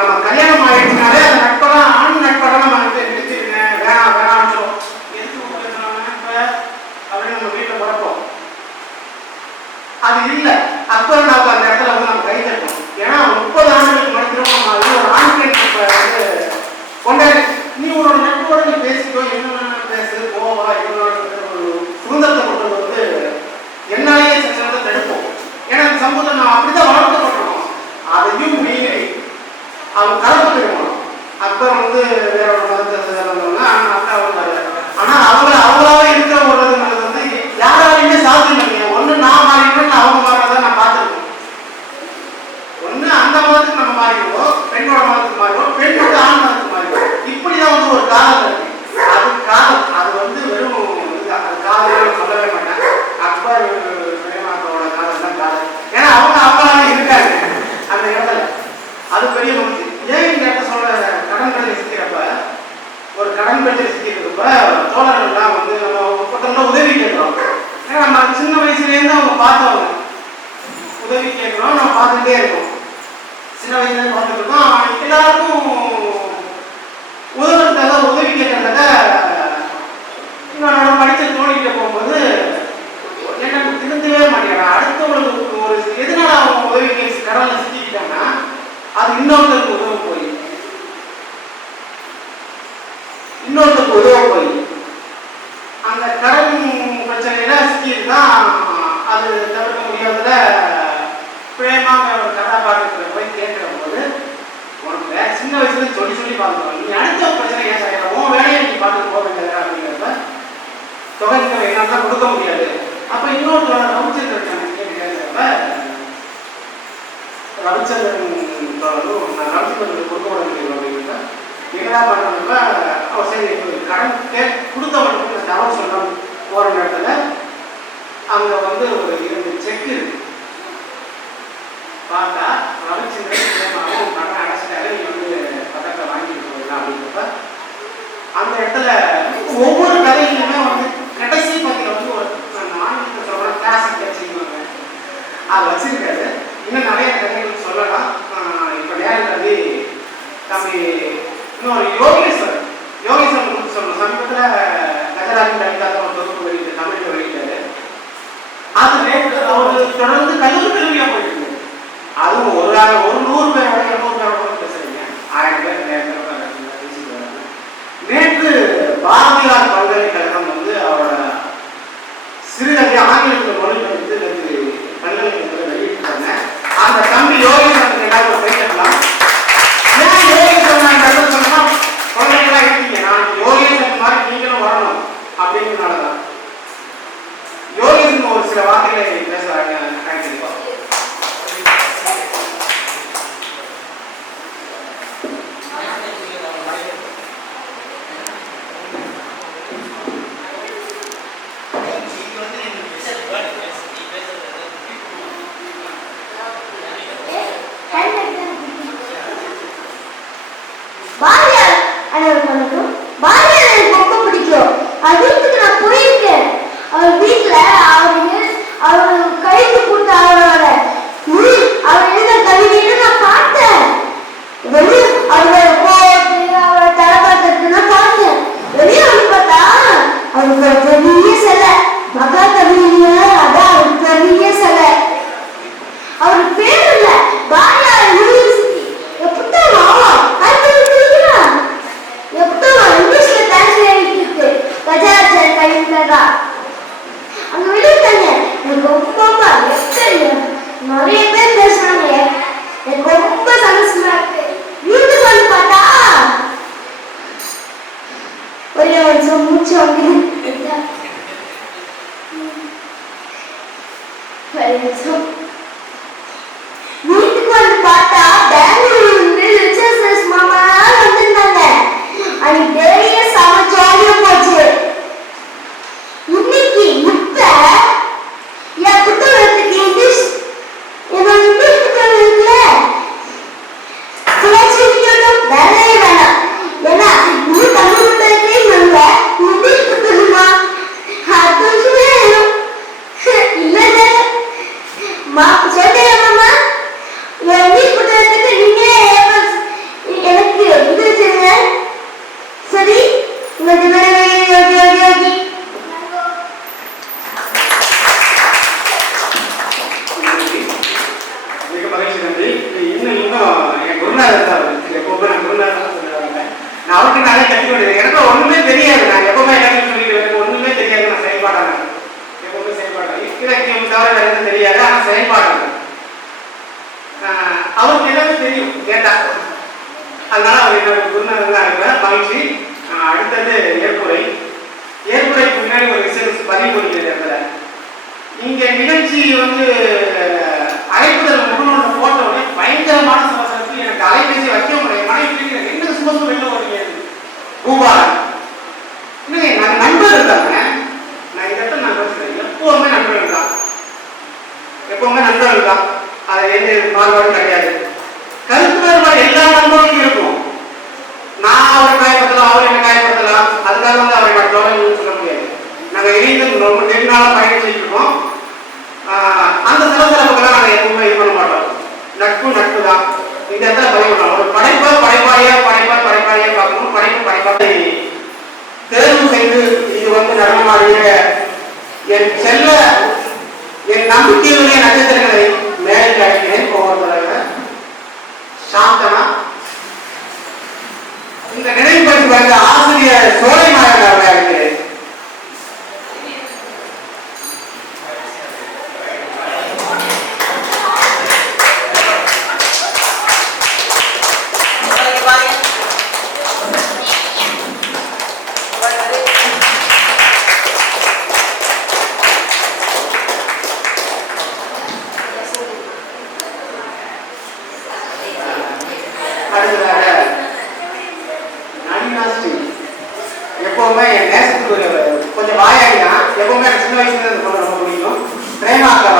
நம்ம கல்யாணம் ஆயிடுச்சுனாலே அந்த நட்பெல்லாம் ஆண் நட்பெல்லாம் நம்ம வந்து நிறுத்திடுங்க. வேணாம் வேணாம்னு சொல்லுவோம் எதுக்கு உங்களுக்கு அப்படின்னு நம்ம வீட்டுல குழப்பம் அது இல்லை. அப்ப நம்ம அந்த இடத்துல வந்து நம்ம கை தட்டணும். ஏன்னா முப்பது ஆண்டுகளுக்கு முன்னாடி ஒரு ஆண் பெண் வந்து கொண்டாடி. நீ உன்னோட நட்போட நீ பேசிக்கோ என்ன பேசு போவா என்ன சுதந்திரத்தை கொண்டு வந்து என்னாலேயே சில தடுப்போம். ஏன்னா இந்த சமூகத்தை நம்ம அப்படிதான் வளர்க்கப்பட்டிருக்கோம் அதையும் அவன் அவங்க கலப்பு திருமணம் அக்பர் வந்து வேற ஒரு மதத்தை சேர்ந்தவங்க ஆனா அக்கா வந்தாரு ஆனா அவங்க அவங்களாவே இருக்கிற உள்ளதுங்கிறது வந்து யாராலையுமே சாத்தியம் இல்லைங்க ஒண்ணு நான் மாறிடுவேன் அவங்க மாறதான் நான் பார்த்துருக்கேன். ஒண்ணு அந்த மதத்துக்கு நம்ம மாறிடுவோம் பெண்ணோட மதத்துக்கு மாறிடுவோம் பெண்ணோட ஆண் மதத்துக்கு மாறிடுவோம். இப்படிதான் வந்து ஒரு காலம் இருக்கு. அது காலம் அது வந்து வெறும் அது காலம் சொல்லவே மாட்டேன். அக்பர் பிரேமாக்கோட காலம் தான் காலம் ஏன்னா அவங்க அவங்களாவே இருக்காங்க. அந்த இடத்துல. அது பெரிய மகிழ்ச்சி ஏன் இந்த இடத்த சொல்ற கடன் பிரச்சனை சிக்கிறப்ப ஒரு கடன் பிரச்சனை சிக்கிறப்ப தோழர்கள்லாம் வந்து நம்ம ஒருத்தவங்க உதவி கேட்கிறோம். ஏன்னா நம்ம சின்ன வயசுலேருந்து அவங்க பார்த்தவங்க. உதவி கேட்கிறோம் நம்ம பார்த்துட்டே இருக்கோம். சின்ன வயசுலேருந்து பார்த்துருக்கோம் எல்லாருக்கும் உதவுறதுக்காக உதவி கேட்கறதுக்காக நான் படித்த தோழிகிட்ட போகும்போது எனக்கு திருந்தவே மாட்டேங்கிறான் அடுத்தவங்களுக்கு ஒரு எதனால அவங்க உதவி கடலில் சிக்கிக்கிட்டாங்கன்னா அது இன்னொருத்தருக்கு உதவ போய் அந்த கடன் பிரச்சனையில சிக்கியிருந்தா அது தவிர்க்க முடியாததுல பிரேமாங்கிற ஒரு கதாபாத்திரத்தில் போய் கேட்கிற போது உனக்கு வேற சின்ன வயசுல சொல்லி சொல்லி பார்த்துருவாங்க நீ அடுத்த பிரச்சனை ஏன் சார் உன் வேலையை நீ பார்த்து போக வேண்டியது அப்படிங்கிறப்ப தொகை தொகை என்னால கொடுக்க முடியாது. அப்போ இன்னொருத்தர் ரவிச்சந்திரன் கேட்டு கேட்கிறப்ப ரவிச்சந்திரன் சொல்லணும் நான் ரவிச்சந்திரனுக்கு கொடுக்க முடியும் அப்படிங்கிறப்ப என்னடா பண்ணுறப்ப அவர் சரி கடன் கே கொடுத்தவனுக்கு தவறு தகவல் போகிற போற அங்க வந்து ஒரு இரண்டு செக் இருக்கு. பார்த்தா ரவிச்சந்திரன் பிரேமாவும் கடன் அடைச்சிட்டாரு நீ வந்து பதத்தை வாங்கிட்டு போயிடலாம் அப்படிங்கிறப்ப அந்த இடத்துல ஒவ்வொரு கதையிலுமே வந்து கடைசி பத்தியில வந்து ஒரு அந்த ஆங்கிலத்தில் சொல்ற கிளாசிக் வச்சுக்குவாங்க அது வச்சிருக்காரு. இன்னும் நிறைய கதைகள் சொல்லலாம். இப்போ இப்ப நேரம் வந்து தம்பி இன்னொரு யோகேஸ்வர் தொடர்ந்து கல்லூரி கல்வியா போயிட்டு அதுவும் ஒரு ஆள் ஒரு நூறு பேரோட இருநூறு பேரோட பேசுறீங்க. ஆயிரம் பேர் நேற்று பாரதியார் பல்கலைக்கழகம் வந்து அவரோட சிறுகதை ஆங்கிலத்தில் மொழிபெயர்த்து நேற்று நான் அவருக்கு நிறைய எனக்கு ஒன்றுமே தெரியாது. நான் எப்பவுமே எல்லாத்தையும் சொல்லிட்டு எனக்கு ஒன்றுமே தெரியாது. நான் செயல்பாடாங்க எப்பவுமே செயல்பாடு. இலக்கியம் தவிர வேற எதுவும் தெரியாது. ஆனால் செயல்பாடாங்க அவருக்கு எல்லாமே தெரியும். கேட்டா. அதனால அவர் என்னோட குருநாதர் தான் இருப்பார் மகிழ்ச்சி. அடுத்தது ஏற்புரை. ஏற்புரைக்கு முன்னாடி ஒரு விஷயம் பதிவு பண்ணிக்கிறது இடத்துல இங்கே நிகழ்ச்சி வந்து அழைப்புதல் முகனோட போட்டவுடனே பயங்கரமான சமசரத்து எனக்கு அலைபேசி வைக்க முடியாது மனைவி என்ன சும்மா சும்மா வெளில ஓடுங்க ரூபாய் இல்லைங்க நான் நண்பர் இருந்தாங்க நான் இந்த நண்பர் நான் எப்பவுமே நண்பர்கள் தான். எப்பவுமே நண்பர்கள் தான். அது எந்த மாறுபாடும் கிடையாது. கருத்து வேறுபாடு எல்லா நண்பர்களுக்கும் இருக்கும். நான் அவரை காயப்படுத்தலாம் அவர் என்ன காயப்படுத்தலாம். அதுக்காக வந்து அவரை நான் சொல்ல முடியாது. நாங்கள் இணைந்து ரொம்ப நெடுநாளா பயணம் செஞ்சுருக்கோம் அந்த அந்த சலசலப்புக்கெல்லாம் நாங்கள் எப்பவுமே இது பண்ண மாட்டோம். நட்பு நட்பு தான் இந்த இடத்துல பயம் ஒரு படைப்பா படைப்பாளியா படைப்பா படைப்பாளியா பார்க்கணும் படைப்பு படைப்பாளி தேர்வு செய்து இது வந்து நடனமாடிய என் செல்ல என் நம்பிக்கையுடைய நட்சத்திரங்களை மேலே நளினாஸ்ரீ எப்பவுமே என் நேசத்துக்கு கொஞ்சம் வாயாடினா எப்பவுமே சின்ன வயசுல இருந்து ரொம்ப பிடிக்கும். பிரேமா அக்கா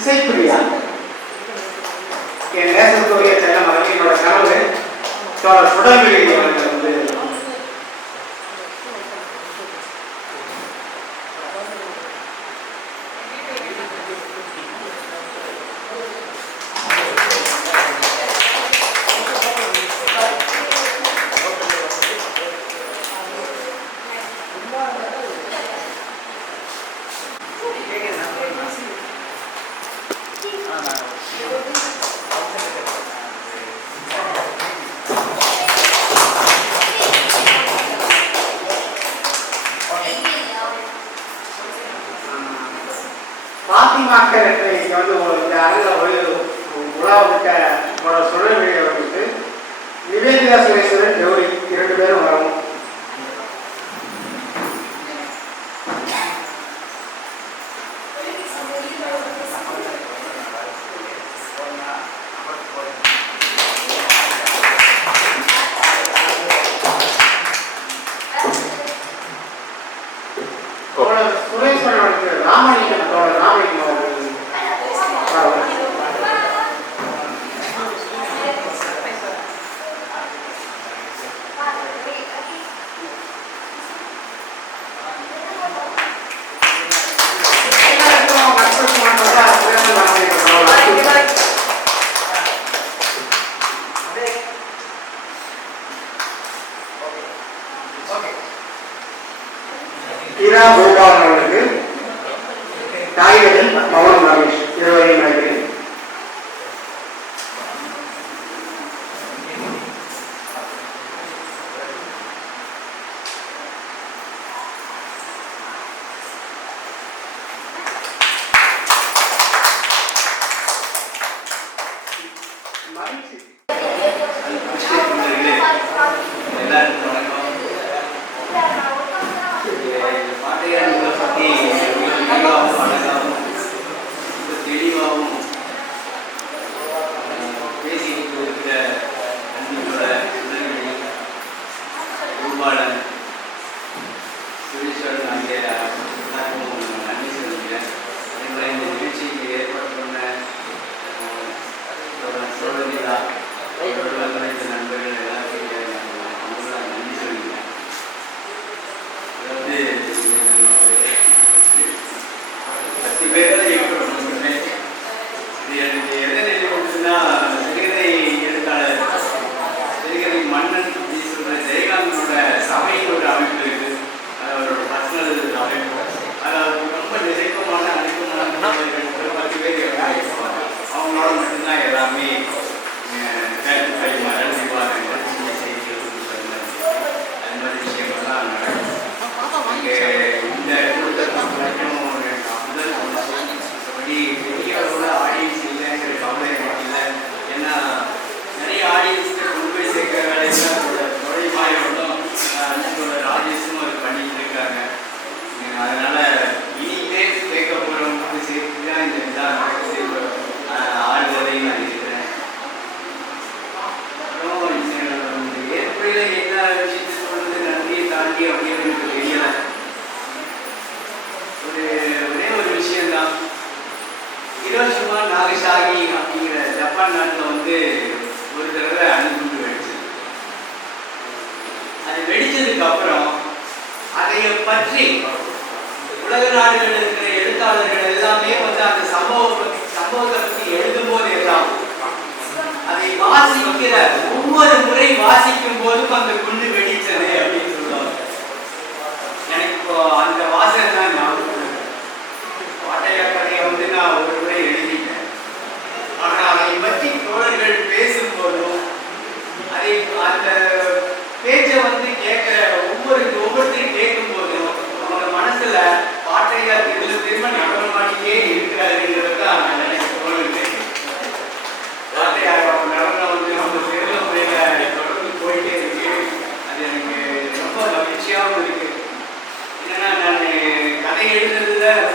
இசைப்பிரியா என் நேசத்துடைய செல்ல மனைவியினோட கனவு தொடர் புடல்களில் வந்தது ಕಾಯಿಲೆಯಲ್ಲಿ ಮೌನ ಇರುವ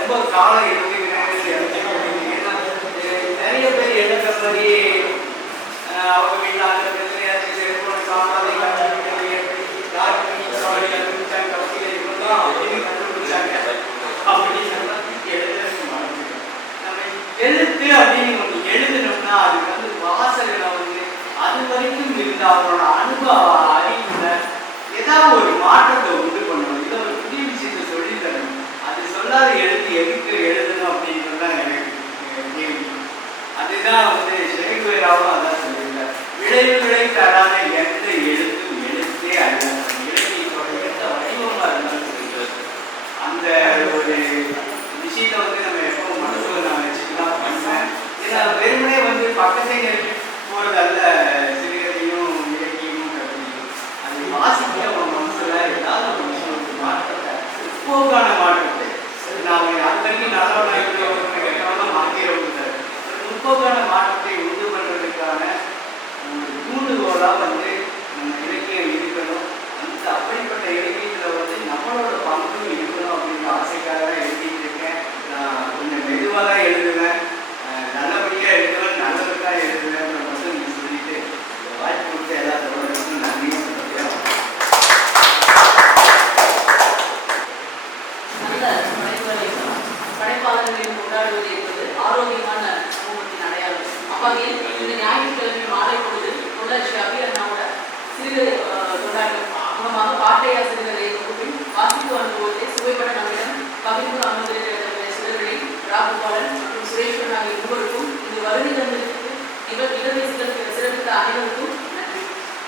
ரொம்ப காலம் எடுத்து நிறைய பேர் எழுந்தபடி அவங்க வீட்டில் அந்த எழுத்து அப்படின்னு எழுதணும்னா அதுக்கு வந்து வாசகனை வந்து அது வரைக்கும் இருந்த அவனோட அனுபவ அறிவுல ஏதாவது ஒரு மாற்றத்தை சொல்லாத எழுத்து எதுக்கு எழுதணும் அப்படின்றது தான் எனக்கு கேள்வி. அதுதான் வந்து ஷேகுவேராவும் அதான் சொல்லியிருக்கார் விளைவுகளை தராத எந்த எழுத்தும் எழுத்தே அல்ல. எழுத்தினோட எந்த வடிவமாக இருந்தாலும் சரி அந்த ஒரு விஷயத்தை வந்து நம்ம எப்பவும் மனசுல நான் வச்சுக்கலாம் பண்ணுவேன். ஏன்னா வெறுமனே வந்து பக்கத்தை நெருங்கி போகிறது அல்ல. சிறுகதையும் இலக்கியமும் கவிதையும் அது வாசிக்க உன் மனசுல ஏதாவது ஒரு விஷயம் மாற்றத்தை போக்கான மாற்றம் முற்போக்கான மாற்றத்தை உண்டு பண்றதுக்கான ஒரு தூண்டுகோலா வந்து காப்புப்பாளர் மற்றும் சுரேஸ்வரன் ஆகிய இருவருக்கும் இது வருகிறவர்களுக்கு நிகழ் நிகழ்ச்சிகள் சிறப்பித்த அனைவருக்கும்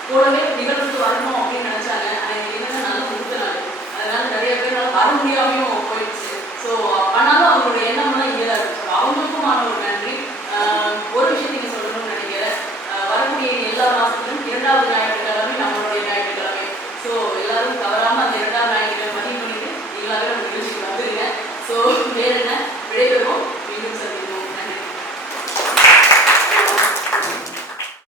கூடவே நிகழ்வுக்கு வரணும் அப்படின்னு நினைச்சாங்க. என்னென்ன நல்லா உறுத்தலாம் அதனால நிறைய பேரால் வர முடியாமையும் போயிடுச்சு. ஸோ ஆனாலும் அவங்களோட எண்ணம்லாம் இயலா இருக்கும் அவங்களுக்குமான ஒரு நன்றி. ஒரு விஷயம் நீங்கள் சொல்லணும்னு நினைக்கிறேன். வரக்கூடிய எல்லா மாதத்திலும் இரண்டாவது நாள் விரைவிலும்